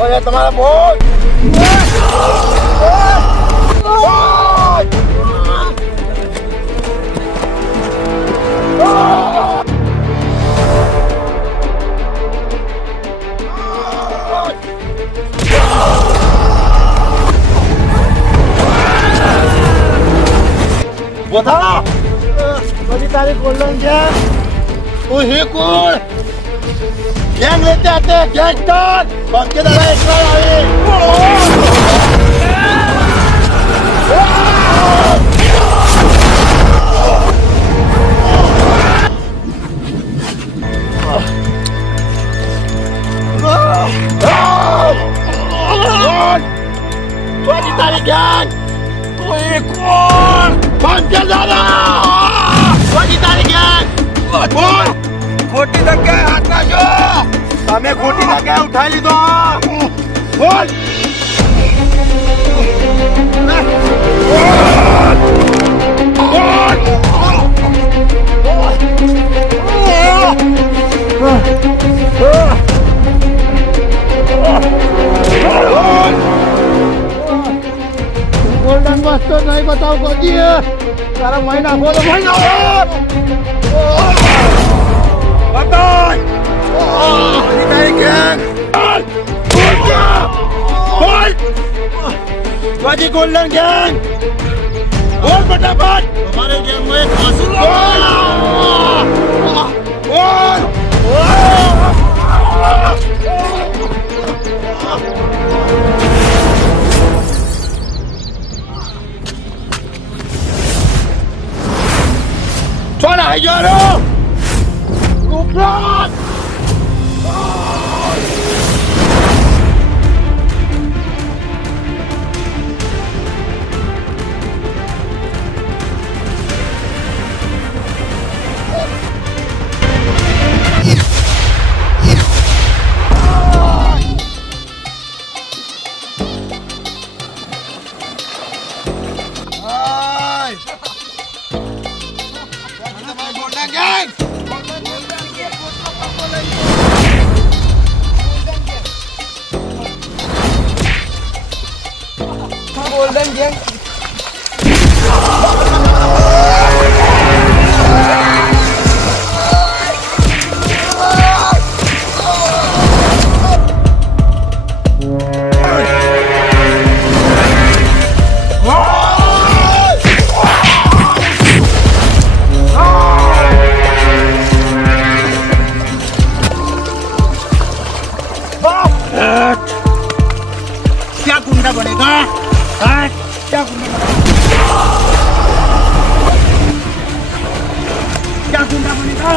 તમારા બોલ બોથા બધી તારી ગોલ્ડન છે તું હી કોણ ગેંગ લેતે આતે ગેંગસ્ટર બાકી દાડા એકલા આવી બધી તારી ગેંગ તું હી કોણ બાકી દાડા બધી તારી ગેંગ બોલ ખોટી જગ્યાએ હાથ નાખો તમે ખોટી જગ્યાએ ઉઠાઈ લીધો બોલ ગોલ્ડન બસ તો નહીં બતાવ કોજી તારા મહિના બોલો મહિના બતાય તારી ગેંગ બોલ બાજી ગોલ્ડન ગેંગ બોલ ફટાફટ તમારે ગેંગ में एक आंसू बोल छोड़ा है यारो Run! Golden Gang. क्या गुंडा बनेगा क्या गुंडा बनेगा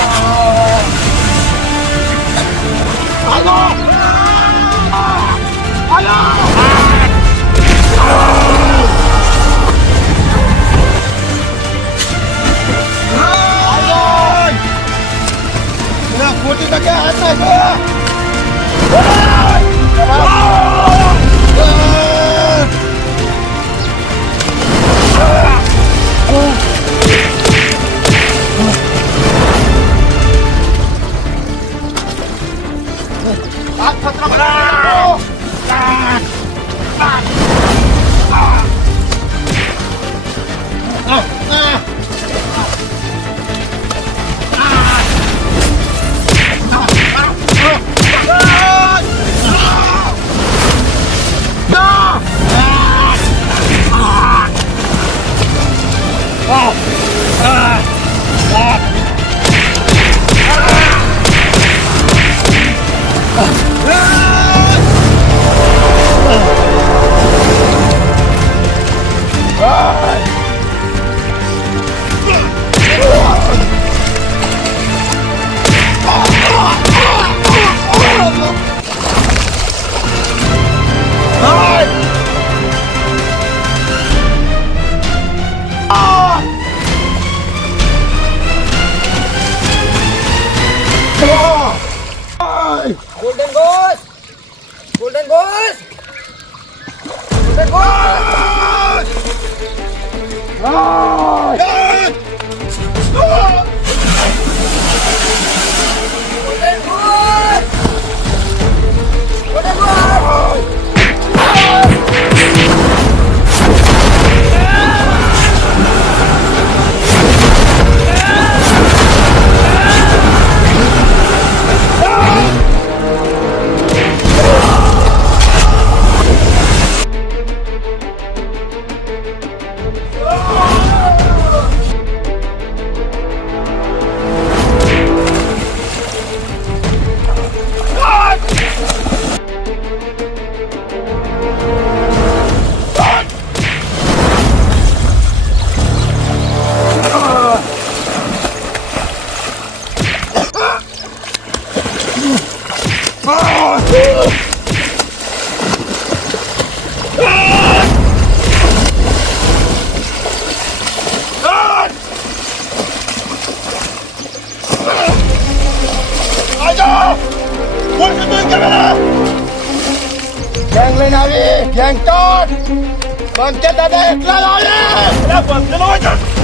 Oh! ગેંગ લઈને આવી ગેંગ ટોટ બંકે દાદા એકલા જ આવે અરે બંકેલો હોય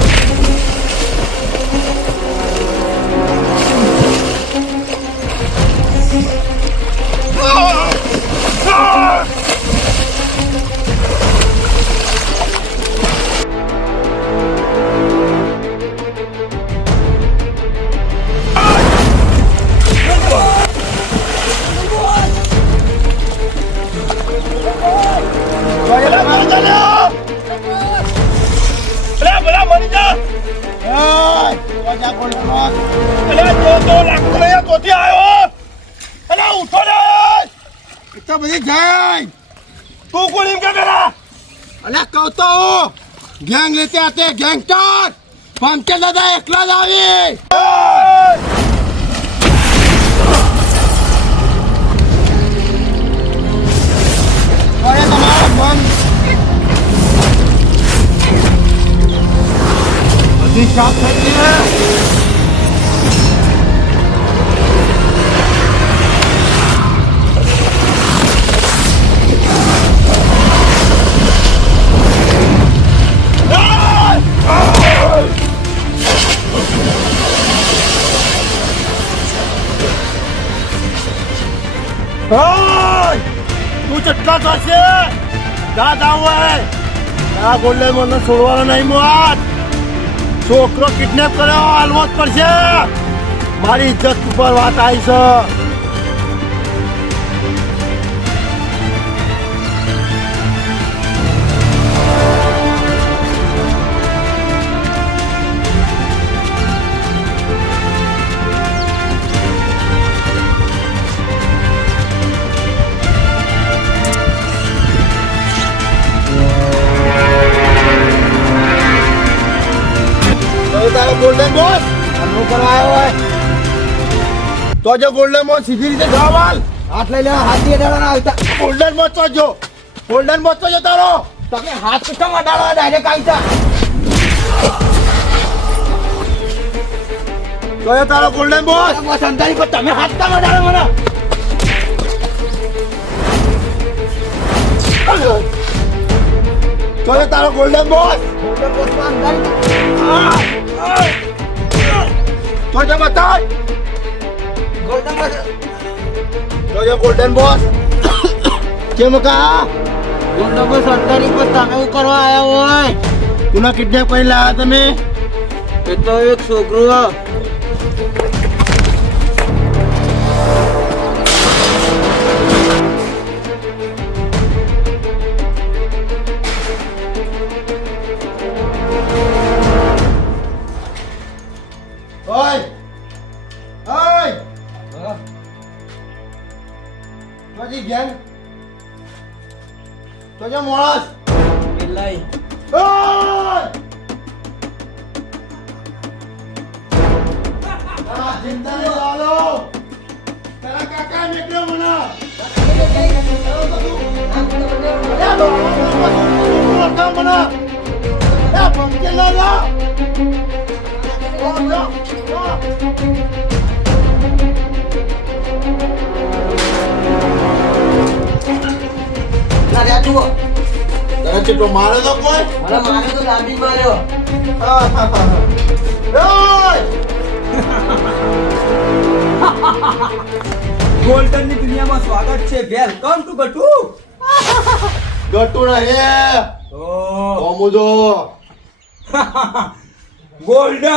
તું કોણ એમ કે પેલા અલ્યા કહું તો ગેંગ લેતે આતે ગેંગસ્ટર પંકે દાદા એકલા જ આવી તમારો મન બધી સાફ થઈ ગઈ હે તું ચટકા થશે દાદ આવું આ ગોલ્ડન મને છોડવાનો નહીં મોત છોકરો કિડનેપ કર્યો હાલવો જ પડશે મારી ઇજ્જત ઉપર વાત આવી છે ગોલ્ડન બોસ હમણું કરવા આવ્યો હોય તો જો ગોલ્ડન બોસ સીધી રીતે જવાબ હાલ હાથ લઈ લેવા હાથ দিয়ে ડાળવાના આવતા ગોલ્ડન બોસ તો જો તારો તમે હાથ કુસ્તા ડાળવા ડાયરેક્ટ આવતા તો જો તારો ગોલ્ડન બોસ સંતાની પર તમે હાથ કામ ડાળો મને તો જો તારો ગોલ્ડન બોસ તો જો બતાવ ગોલ્ડન બોસ કેમ કા ગોલ્ડન બોસ સરકારી પર તમે શું કરવા આવ્યા હોય તુના કિડનેપ કરી લાવ્યા તમે એ તો એક છોકરો ગેંગ તો જો મોળસ પેલાઈ જિંદા ને લાલો તારા કાકા નીકળ્યો મને તને ચીટો મારે તો કોઈ મને મારે તો લાંબી માર્યો. ગોલ્ડન ની દુનિયામાં સ્વાગત છે. Welcome to Gatu. ગટુ ના હે ઓમુદો ગોલ્ડન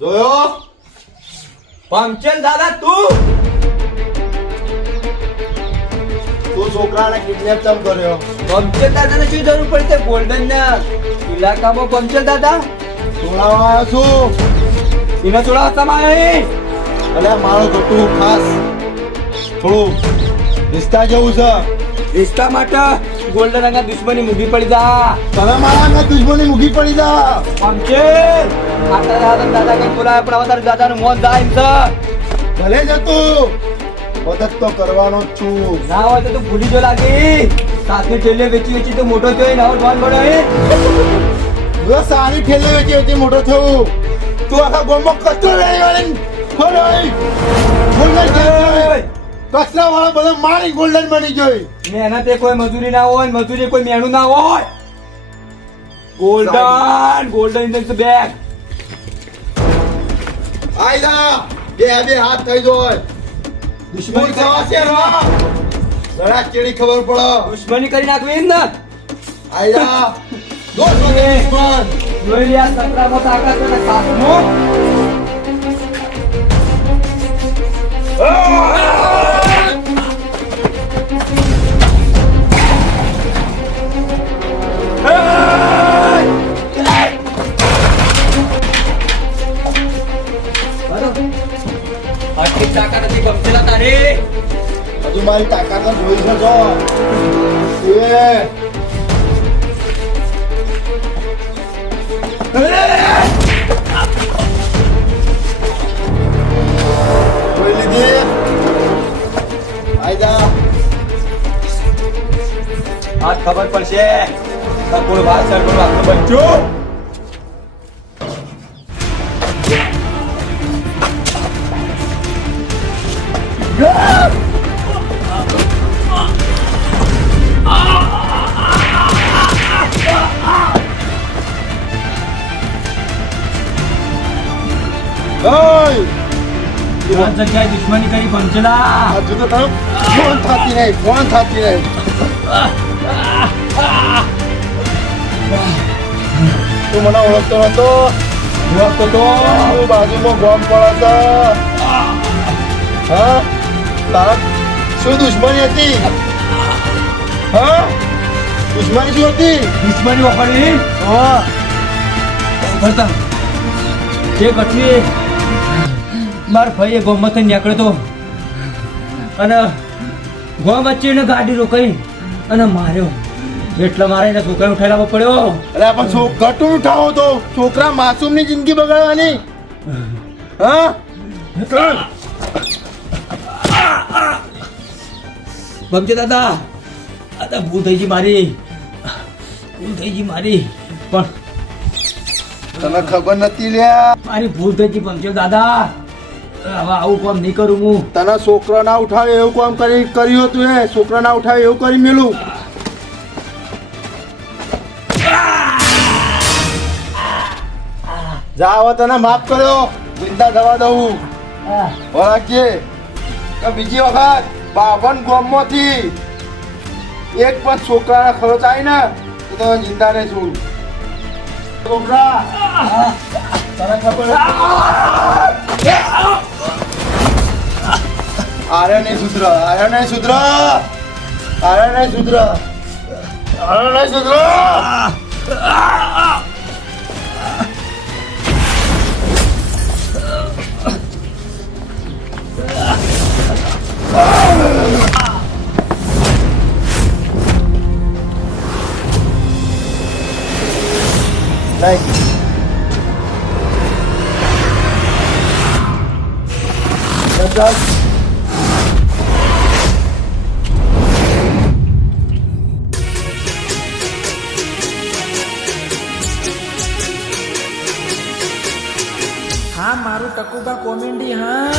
જોયો પંચલ દાદા તું છોકરાને કિડનેપ ચમ કર્યો પંચલ દાદાને શું જરૂર પડી તે ગોલ્ડન ના ઇલાકામાં પંચલ દાદા છોડાવવા આવ્યો છું એને છોડાવવા સમાય અલે મારો ગટુ ખાસ થોડું રિશ્તા જેવું છે રિશ્તા માટે ગોલ્ડન અંગા દુશ્મની મૂકી પડી જા તમે મારા અંગત દુશ્મની મૂકી પડી જા પંચલ આટલા દાદા કઈ બોલાય પણ વધારે દાદાનું મોન જાય એમ છે. ભલે જતું મદદ તો કરવાનો જ છું ના હોય તો તું ભૂલી જો લાગી સાથે ઠેલે વેચી તો મોટો થયો ને આવો ડોન બનાવે જો સારી ઠેલે વેચી વેચી મોટો થયું તું આખા ગોમમાં કચરો લઈ વાળી ગોલ્ડન વાળા બધા મારી ગોલ્ડન બની જોઈ મહેનતે કોઈ મજૂરી ના હોય મજૂરી કોઈ મહેનત ના હોય. Golden in the bag. આઈ જા બે હાથ થઈ જોય દુશ્મન સવા છે રો જરા કેડી ખબર પડે દુશ્મની કરી નાખવી એમ ને. આઈ જા દોસ્ત દુશ્મન જોઈ લ્યા સતરામાં તાકાત અને સાતમો. આટલી તાકાત નથી ગમતેલા તારી. હજુ મારી તાકાત જોઈ છે જો જોઈ લીધી આઈ જા આજ ખબર પડશે સગુણ વાત સગુણ વાતનું બચ્ચું. ત્રણ જગ્યાએ દુશ્મની કરી પંચલા. હજુ તો તને ફોન થતી નહીં તું મને ઓળખતો નતો ઓળખતો તો તું બાજુમાં ગોમ પડે હા તારા શું દુશ્મની હતી હા દુશ્મની શું હતી દુશ્મની વાપરી હા ભરતા જે ઘટની મારા ભાઈએ ગોમમાંથી નીકળ્યો તો અને ગોમ વચ્ચે ગાડી રોકાઈ અને માર્યો એટલે મારે એને છોકરા ઉઠાડવા પડ્યો. અરે પણ ઘટું ઉઠાવો તો છોકરા માસૂમની જિંદગી બગાડવાની હા બમજે દાદા દાદા ભૂલ થઈ ગઈ મારી પણ તને ખબર નથી લ્યા મારી ભૂલ થઈ ગઈ બમજે દાદા. હવે આવું કામ નહીં કરું હું. તને છોકરા ના ઉઠાવે એવું કામ કર્યું હતું એ છોકરા ના ઉઠાવે એવું કરી મેલું જા હવે તને માફ કર્યો જિંદા થવા દઉં વળાકજે કે બીજી વખત બાવન ગોમમાંથી એક પણ છોકરાના ખર્ચ આવી ને તો તને જિંદા નહીં છું છોકરા તને ખબર આરે નહીં સુધર હા મારું ટકુબા કોમેડી હા